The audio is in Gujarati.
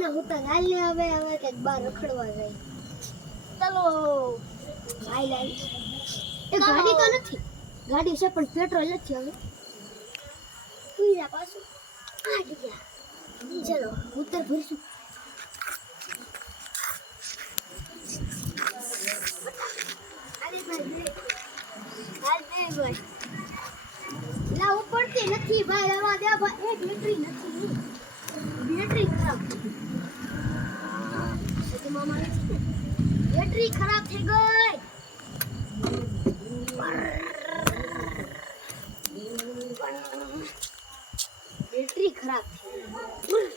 ને હું તો હાલ ને હવે કંઈક બહાર રખડવા જાય. ચલો ભાઈ લાઈ એ ગાડી તો નથી. ગાડી છે પણ પેટ્રોલ નથી હવે. તું પાછું કાઢી ગયા. ચલો ઉત્તર ભરશું. લા ઉપડતી નથી ભાઈ. આવા દે ભાઈ. એક બેટરી નથી. બેટરી ખરાબ. તો મામા બેટરી ખરાબ થઈ ગઈ. બેટરી ખરાબ થઈ ગઈ.